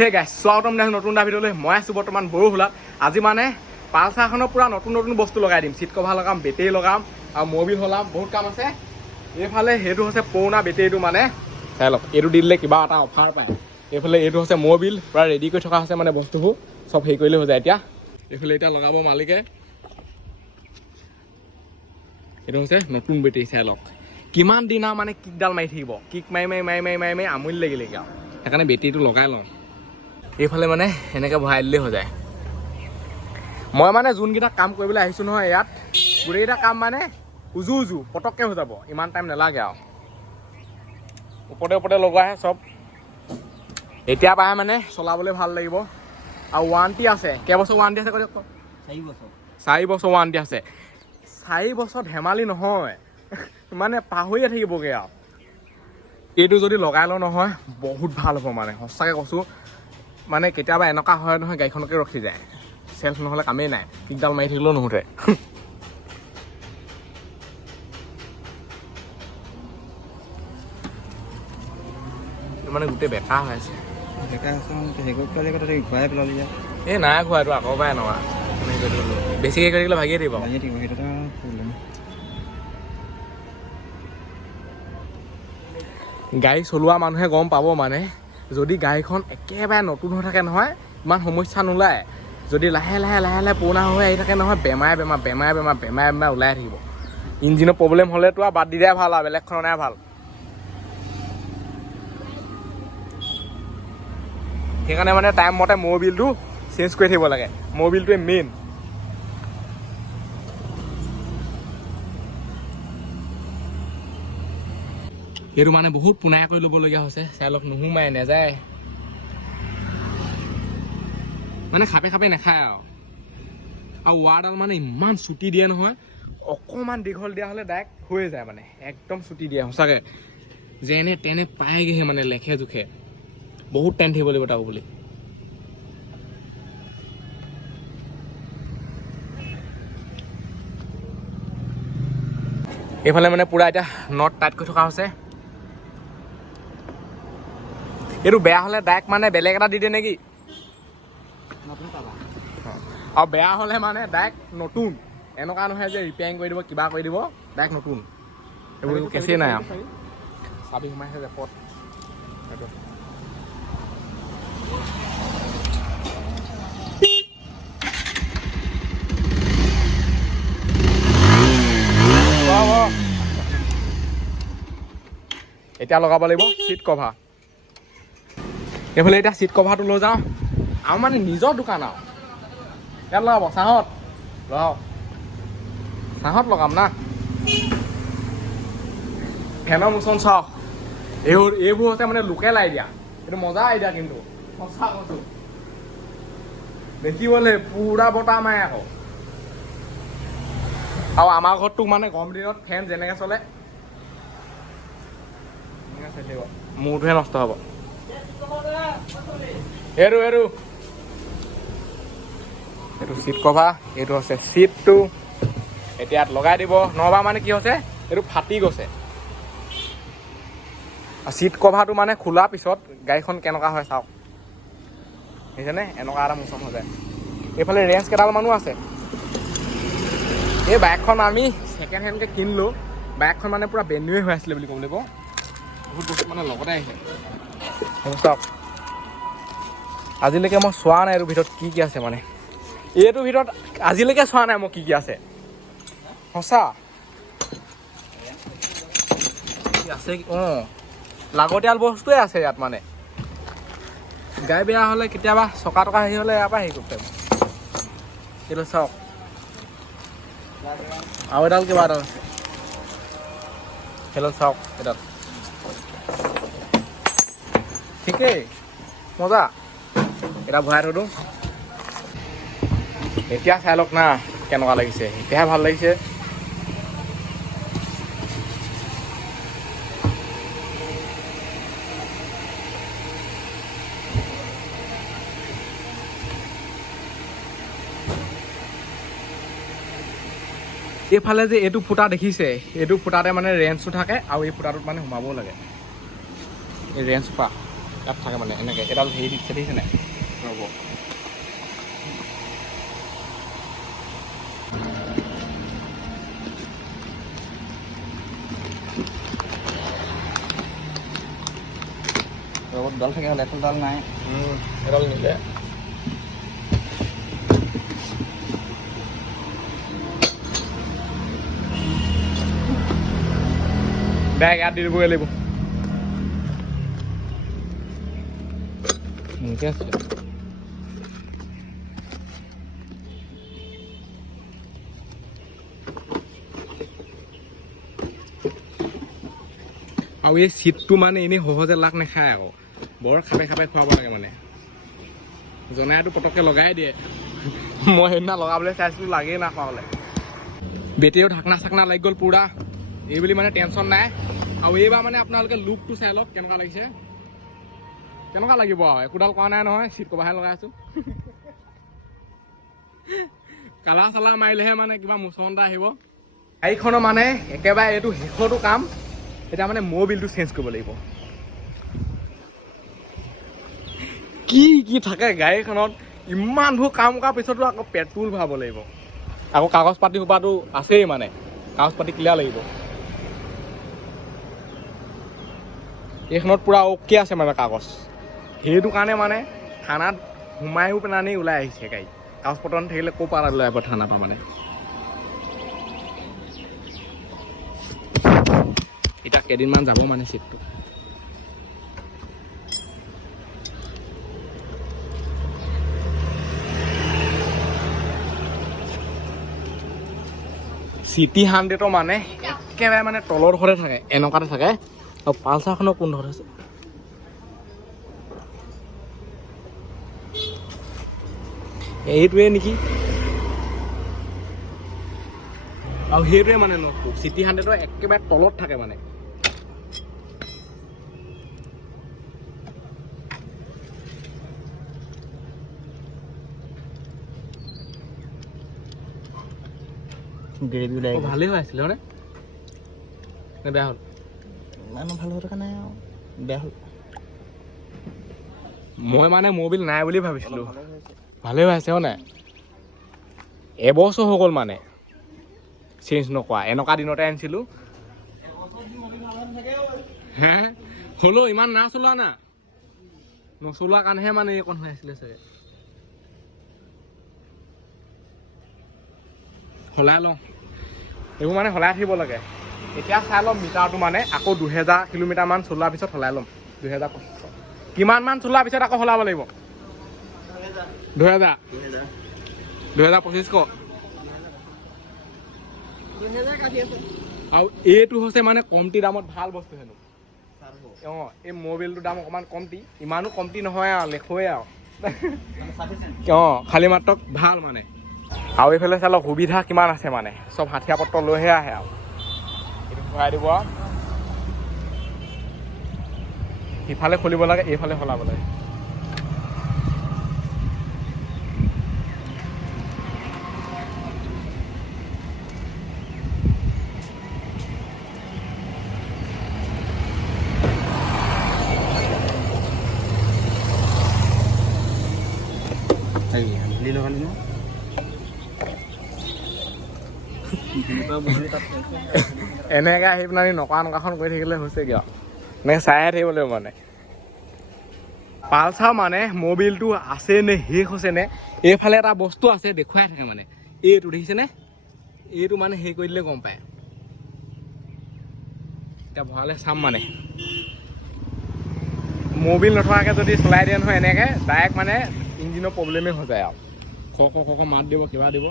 হে গাইছ স্বাগতম জনাইছোঁ নতুন এটা ভিডিঅ'লৈ। মই আছোঁ বৰ্তমান বৰহোলাত। আজি মানে পালচাৰখনৰ পূৰা নতুন বস্তু লগাই দিম। চিট কভাৰ লগাম, বেটেৰী লগাম আৰু মবিল সলাম, বহুত কাম আছে। এইফালে সেইটো হৈছে পুৰণা বেটেৰীটো, মানে চাই লওক, এইটো দি দিলে কিবা এটা অফাৰ পায়। এইফালে এইটো হৈছে মবিল, পূৰা ৰেডি কৰি থকা হৈছে, মানে বস্তুবোৰ চব হেৰি কৰিলে হৈ যায়। এইফালে এতিয়া লগাব মালিকে। এইটো হৈছে নতুন বেটেৰী, চাই লওক কিমান দিন আৰু মানে কিকডাল মাৰি থাকিব। কিক মাৰি আমনি লাগিলেগৈ আৰু সেইকাৰণে বেটেৰীটো লগাই লওঁ। এইফালে মানে এনেকৈ ভৰাই দিলেই হৈ যায়। মই মানে যোনকেইটা কাম কৰিবলৈ আহিছোঁ নহয়, ইয়াত গোটেইকেইটা কাম মানে উজু পটককৈ হৈ যাব, ইমান টাইম নালাগে আৰু। ওপৰতে লগোৱাহে চব। এতিয়া পৰাহে মানে চলাবলৈ ভাল লাগিব। আৰু ৱাৰেণ্টি আছে। কেইবছৰ ৱাৰেণ্টি আছে? 4 বছৰ ৱাৰেণ্টি আছে। 4 বছৰ ধেমালি নহয়, মানে পাহৰিয়ে থাকিবগৈ আৰু। এইটো যদি লগাই লওঁ নহয়, বহুত ভাল হ'ব, মানে সঁচাকৈ কৈছোঁ। মানে কেতিয়াবা এনেকুৱা হয় নহয়, গাড়ীখনকে ৰখি যায়, চেল্ফ নহ'লে কামেই নাই, কিকডাল মাৰি থাকিলেও নুঠে। মানে গোটেই বেকা হৈ আছে। এই নাই খোৱা, এইটো আগৰ পৰাই এনেকুৱা। বেছিকৈ কৰি থাকিলে ভাগিয়ে থাকিব। গাড়ী চলোৱা মানুহে গম পাব, মানে যদি গাড়ীখন একেবাৰে নতুন হৈ থাকে নহয়, ইমান সমস্যা নোলায়। যদি লাহে লাহে পুৰণা হৈ আহি থাকে নহয়, বেমাৰে ওলাই থাকিব। ইঞ্জিনৰ প্ৰব্লেম হ'লেতো আৰু বাদ দি দিয়াই ভাল আৰু, বেলেগখন অনাই ভাল। সেইকাৰণে মানে টাইম মতে মবিলটো চেঞ্জ কৰি থাকিব লাগে। মবিলটোৱে মেইন। এইটো মানে বহুত পুনাই কৰি ল'বলগীয়া হৈছে। চাই লওক, নোসোমাই নাযায়, মানে খাপে নাখায় আৰু ৱাৰডাল মানে ইমান চুটি দিয়ে নহয়, অকণমান দীঘল দিয়া হ'লে ডাইৰেক্ট হৈয়ে যায়, মানে একদম চুটি দিয়ে সঁচাকৈ। যেনে তেনে পায়গৈহে, মানে লেখে জোখে। বহুত টাইম থাকিব লাগিব তাকো বুলি। এইফালে মানে পূৰা এতিয়া নট টাইট কৰি থকা হৈছে। এইটো বেয়া হ'লে ডাইৰেক্ট মানে বেলেগ এটা দি দিয়ে নেকি? আৰু বেয়া হ'লে মানে ডাইৰেক্ট নতুন, এনেকুৱা নহয় যে ৰিপেয়াৰিং কৰি দিব, কিবা কৰি দিব, ডাইৰেক্ট নতুন। এইবোৰ কেছেই নাই আৰু। চাবি সোমাইছে জেপত। সেইটো এতিয়া লগাব লাগিব চিট কভাৰ। এইফালে এতিয়া চিট কভাৰটো লৈ যাওঁ, আৰু মানে নিজৰ দোকান আৰু। ইয়াত লগাব চাহত লগাম না। ফেনৰ মোচন চাওক, এইবোৰ হৈছে মানে লোকেল আইডিয়া। এইটো মজা আইডিয়া, কিন্তু সঁচা কৈছোঁ, দেখিবলৈ পুৰা বতাহ মাৰে আকৌ। আৰু আমাৰ ঘৰতটো মানে গৰম দিনত ফেন যেনেকৈ চলে, মূৰটোহে নষ্ট হ'ব। এইটো চিট কভাৰ, এইটো হৈছে চিটটো। এতিয়া ইয়াত লগাই দিব, নহবা মানে কি হৈছে, এইটো ফাটি গৈছে। আৰু চিট কভাৰটো মানে খোলাৰ পিছত গাড়ীখন কেনেকুৱা হয় চাওক, বুজিছেনে? এনেকুৱা এটা মোচন হৈ যায়। এইফালে ৰেঞ্জ কেইডালমানো আছে। এই বাইকখন আমি ছেকেণ্ড হেণ্ডকৈ কিনিলোঁ। বাইকখন মানে পূৰা বেন্যুৱে হৈ আছিলে বুলি ক'ব লাগিব। বহুত বস্তু মানে লগতে আহিছে। চাওক, আজিলৈকে মই চোৱা নাই এইটোৰ ভিতৰত কি আছে। মানে এইটোৰ ভিতৰত আজিলৈকে চোৱা নাই মই কি আছে। সঁচা আছে, লাগতিয়াল বস্তুৱে আছে ইয়াত। মানে গাড়ী বেয়া হ'লে, কেতিয়াবা চকা টকা হেৰি হ'লে, ইয়াৰ পৰা হেৰি কৰিব পাৰিব। এইটো চাওক, আৰু এডাল কিবা এডাল আছে, সেইডাল চাওক, এডাল ঠিকেই মজা। এটা ভৰাই থৈ দিওঁ। এতিয়া চাই লওক না কেনেকুৱা লাগিছে, এতিয়াহে ভাল লাগিছে। এইফালে যে এইটো ফুটা দেখিছে, এইটো ফুটাতে মানে ৰেঞ্চটো থাকে, আৰু এই ফুটাটোত মানে সোমাবও লাগে। এই ৰেঞ্চ পা ইয়াত থাকে মানে এনেকৈ এডাল হেৰি দিছে দেখিছে নাই ৰ'ব ৰবত ডাল থাকে হ'লে ডাল নাই এডাল নিলে বেগ ইয়াত দি দিবগৈ লাগিব এনেকৈ আছে আৰু এই চিটটো মানে এনেই সহজে লাগ নাখায় আকৌ বৰ খাপে খাপে খুৱাব লাগে মানে জনাইটো পটককৈ লগাই দিয়ে মই সেইদিনা লগাবলৈ চাইছিলোঁ লাগেই নাখাবলৈ বেটেৰীও ঢাকনা চাকনা লাগি গ'ল পুৰা এই বুলি মানে টেনশ্যন নাই আৰু এইবাৰ মানে আপোনালোকে লুকটো চাই লওক কেনেকুৱা লাগিছে কেনেকুৱা লাগিব আৰু একোডাল কৰা নাই নহয় চিট কভাৰহে লগাই আছোঁ কালাৰ চালাৰ মাৰিলেহে মানে কিবা মোচন এটা আহিব গাড়ীখনৰ মানে একেবাৰে এইটো শেষৰটো কাম এতিয়া মানে ম'বিলটো চেঞ্জ কৰিব লাগিব কি কি থাকে গাড়ীখনত ইমানবোৰ কাম কৰাৰ পিছতো আকৌ পেট্ৰল ভৰাব লাগিব আকৌ কাগজ পাতি সোপাটো আছেই মানে কাগজ পাতি ক্লিয়াৰ লাগিব এইখনত পূৰা অ'কে আছে মানে কাগজ সেইটো কাৰণে মানে থানাত সোমায়ো পেলানি ওলাই আহিছে গাড়ী কাগজ পত্ৰ নাথাকিলে ক'ৰ পৰা ওলাই আহিব থানাৰ পৰা মানে এতিয়া কেইদিনমান যাব মানে চিটটো চিটি 100 মানে একেবাৰে মানে তলৰ ঘৰতে থাকে এনেকুৱাতে থাকে আৰু পালচাৰখনৰ কোন ধৰত আছে এইটোৱে নেকি আৰু সেইটোৱে মানে নখটো চিটি 100 একেবাৰে তলত থাকে মানে গ্ৰেভি ওলাই ভালেই হৈ আছিলে হয়নে নে বেয়া হ'ল ইমানো ভাল হৈ থকা নাই আৰু বেয়া হ'ল মই মানে ম'বিল নাই বুলি ভাবিছিলোঁ ভালেই হৈ আছে নাই এবছৰ হৈ গ'ল মানে চেঞ্জ নকৰা এনেকুৱা দিনতে আনিছিলোঁ হে হ'লেও ইমান না চলোৱা না নচলোৱা কাৰণেহে মানে এইকণ হৈ আছিলে চাগে সলাই লওঁ এইবোৰ মানে সলাই থাকিব লাগে এতিয়া চাই ল'ম মিটাৰটো মানে আকৌ 2000 কিলোমিটাৰমান চলোৱাৰ পিছত সলাই ল'ম 2025 কিমানমান চলোৱাৰ পিছত আকৌ সলাব লাগিব 2000 2500 আৰু এইটো হৈছে মানে কমটি দামত ভাল বস্তু হেনো অঁ এই ম'বিলটোৰ দাম অকণমান কমটি ইমানো কমটি নহয় আৰু লেখোৱে আৰু অঁ খালী মাত্ৰ ভাল মানে আৰু এইফালে চাই লওক সুবিধা কিমান আছে মানে চব হাথিয়া পত্ৰ লৈহে আহে আৰু এইটো ভৰাই দিব আৰু সিফালে খুলিব লাগে এইফালে সলাব লাগে এনেকৈ আহি পেলাই নকা নকাখন কৰি থাকিলে হৈছে কিয় এনেকৈ চাইহে থাকিব লাগিব মানে পালচাৰ মানে ম'বিলটো আছে নে শেষ হৈছে নে এইফালে এটা বস্তু আছে দেখুৱাই থাকে মানে এইটো দেখিছেনে এইটো মানে হেৰি কৰি দিলে গম পায় এতিয়া ভৰালে চাম মানে ম'বিল নথকাকৈ যদি চলাই দিয়ে নহয় এনেকৈ ডাইৰেক্ট মানে ইঞ্জিনৰ প্ৰব্লেমেই হৈ যায় আৰু খ মাত দিব কিবা দিব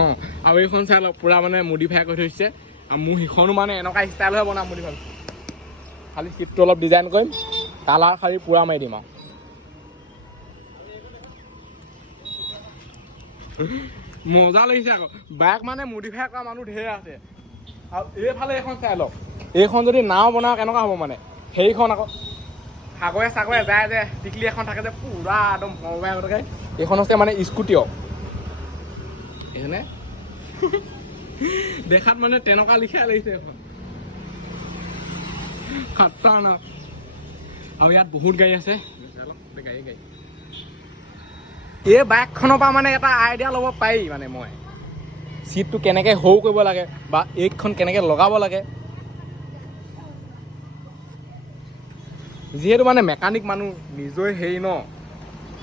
অঁ আৰু এইখন চাই লওক পূৰা মানে মডিফাই কৰি থৈছে আৰু মোৰ সিখনো মানে এনেকুৱা ষ্টাইল হৈ বনাম বুলি ভাবিছোঁ খালি চিটটো অলপ ডিজাইন কৰিম কালাৰ খালি পূৰা মাৰি দিম আৰু মজা লাগিছে আকৌ বাইক মানে মডিফাই কৰা মানুহ ঢেৰ আছে আৰু এইফালে এইখন চাই লওক এইখন যদি নাও বনাওঁ কেনেকুৱা হ'ব মানে সেইখন আকৌ সাগৰে চাগৰে যায় যে টিকলি এখন থাকে যে পূৰা একদম মৰমাই হৈ থাকে এইখন হৈছে মানে স্কুটিও এইখনে দেখাত মানে তেনেকুৱা লিখিয়া লাগিছে এখন খাটাৰনাক আৰু ইয়াত বহুত গাড়ী আছে এই বাইকখনৰ পৰা মানে এটা আইডিয়া ল'ব পাৰি মানে মই চিটটো কেনেকৈ সৰু কৰিব লাগে বা এইখন কেনেকৈ লগাব লাগে যিহেতু মানে মেকানিক মানুহ নিজৰে হেৰি ন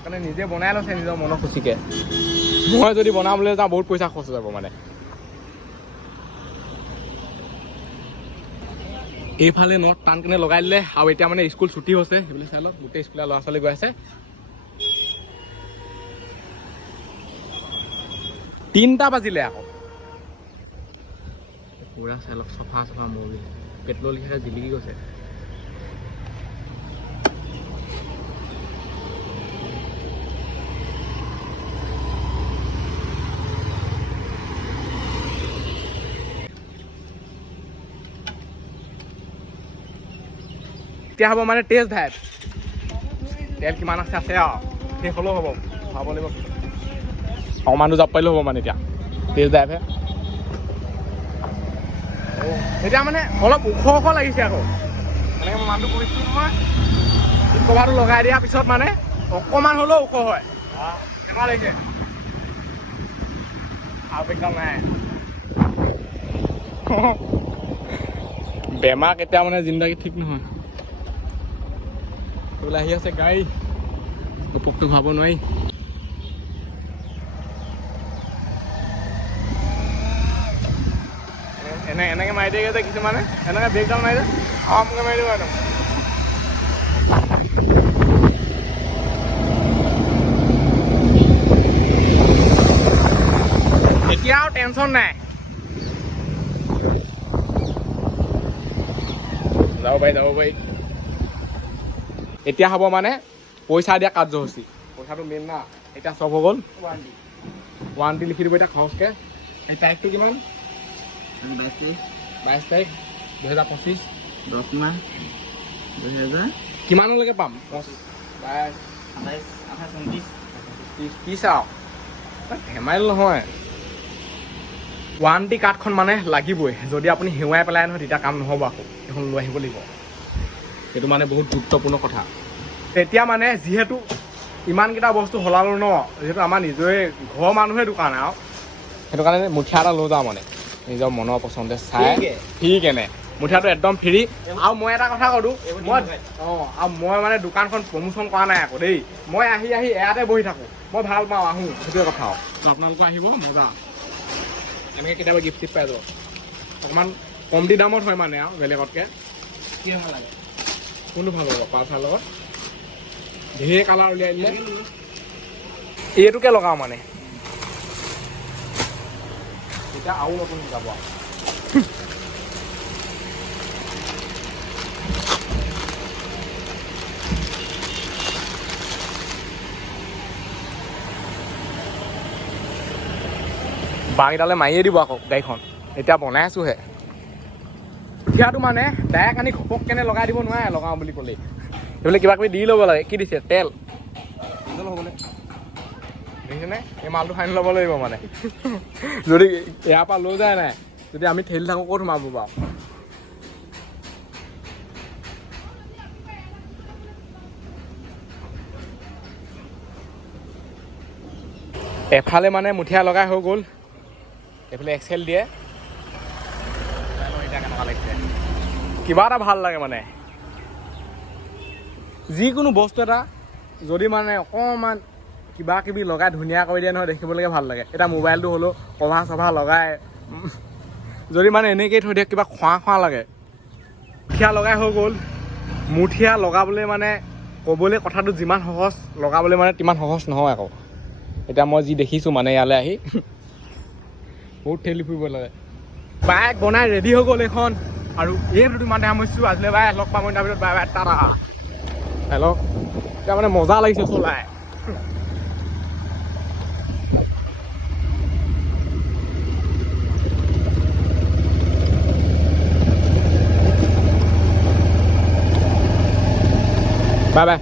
মানে নিজে বনাই লৈছে নিজৰ মনৰ খুচিকে মই যদি বনাবলৈ যাওঁ বহুত পইচা খৰচ যাব মানে এইফালে নট টান কেনে লগাই দিলে আৰু এতিয়া মানে স্কুল ছুটি হৈছে সেইবুলি চাই লওক গোটেই স্কুলৰ ল'ৰা ছোৱালী গৈ আছে 3টা বাজিলে আকৌ পুৰা চাই লওক চফা চফা মৰি পেট্ৰল লিখা জিলিকি গৈছে এতিয়া হ'ব মানে টেষ্ট ড্ৰাইভ তেল কিমান আছে আৰু শেষ হ'লেও হ'ব ভাব লাগিব অকণমানটো যাব পাৰিলেও হ'ব মানে এতিয়া টেষ্ট ড্ৰাইভহে এতিয়া মানে অলপ ওখ ওখ লাগিছে আকৌ এনেকৈ মই মানুহটো কৈছোঁ নহয় কভাৰটো লগাই দিয়াৰ পিছত মানে অকণমান হ'লেও ওখ হয় কেনেকুৱা লাগিছে আৰু একদম নাই বেমাৰ কেতিয়া মানে জিন্দাগী ঠিক নহয় ওলাই আহি আছে গাড়ী ঘপকটো ভাব নোৱাৰি এনেকৈ মাৰি দিয়ে যে কিছুমানে এনেকৈ ব্ৰেকডাউন মাৰি দিয়ে আমকৈ মাৰি দিব একদম এতিয়া আৰু টেনশ্যন নাই যাব পাৰি এতিয়া হ'ব মানে পইচা দিয়া কাৰ্যসূচী পইচাটো মেইন না এতিয়া চব হৈ গ'ল ৱাৰেণ্টি লিখি দিব এতিয়া খৰচকৈ এই তাৰিখটো কিমান 22 তাৰিখ 2025 10 মাহ 2000 কিমানলৈকে পাম 25 30 আৰু ধেমালি নহয় ৱাৰেণ্টি কাৰ্ডখন মানে লাগিবই যদি আপুনি হেৰুৱাই পেলাই নহয় তেতিয়া কাম নহ'ব আকৌ এখন লৈ আহিব লাগিব সেইটো মানে বহুত গুৰুত্বপূৰ্ণ কথা তেতিয়া মানে যিহেতু ইমানকেইটা বস্তু সলালোঁ ন যিহেতু আমাৰ নিজৰে ঘৰৰ মানুহে দোকান আৰু সেইটো কাৰণে মুঠিয়া এটা লৈ যাওঁ মানে নিজৰ মনৰ পচন্দে চাই ফ্ৰী কেনে মুঠিয়াটো একদম ফ্ৰী আৰু মই এটা কথা ক'লোঁ আৰু মই মানে দোকানখন প্ৰমোশ্যন কৰা নাই আকৌ দেই মই আহি ইয়াতে বহি থাকোঁ মই ভাল পাওঁ আহোঁ সেইটোৱে কথা আৰু আপোনালোকে আহিব মজা এনেকৈ কেতিয়াবা গিফ্ট চিফ্ট পাই যাব অকণমান কমটি দামত হয় মানে আৰু বেলেগতকৈ কি ভাল লাগে কোনটো ভাল হ'ব পালচাৰ লগত ঢেৰ কালাৰ উলিয়াই দিলে এইটোকে লগাওঁ মানে এতিয়া আৰু নতুন যাব আৰু বাঁহকেইডালে মাৰিয়ে দিব আকৌ গাড়ীখন এতিয়া বনাই আছোঁহে কঠীয়াটো মানে ডাইৰেক্ট আনি ঘপক কেনে লগাই দিব নোৱাৰে লগাওঁ বুলি ক'লেই সেইবিলাক কিবা কিবি দি ল'ব লাগে কি দিছে তেল হ'বলৈ দেখিছেনে এই মালটো ফাইন ল'ব লাগিব মানে যদি ইয়াৰ পৰা লৈ যায় নাই যদি আমি ঠেলি থাকোঁ ক'ত সোমাব বাৰু এফালে মানে মুঠিয়া লগাই হৈ গ'ল এইফালে এক্সেল দিয়ে এতিয়া কেনেকুৱা লাগিছে কিবা এটা ভাল লাগে মানে যিকোনো বস্তু এটা যদি মানে অকণমান কিবা কিবি লগাই ধুনীয়া কৰি দিয়ে নহয় দেখিবলৈকে ভাল লাগে এতিয়া মোবাইলটো হ'লেও কভাৰ চভাৰ লগাই যদি মানে এনেকৈয়ে থৈ দিয়ে কিবা খোৱা লাগে মুঠিয়া লগাই হৈ গ'ল মুঠিয়া লগাবলৈ মানে ক'বলৈ কথাটো যিমান সহজ লগাবলৈ মানে তিমান সহজ নহয় আকৌ এতিয়া মই যি দেখিছোঁ মানে ইয়ালৈ আহি বহুত ঠেলি ফুৰিব লাগে বাইক বনাই ৰেডি হৈ গ'ল এইখন আৰু এই ভিডিঅ'টো ইমানে সামৰিছোঁ আজিলৈ বাই লগ পাম তাৰ ভিতৰত বাই বাই টাটা হেল্ল' এতিয়া মানে মজা লাগিছে চলাই বাই বাই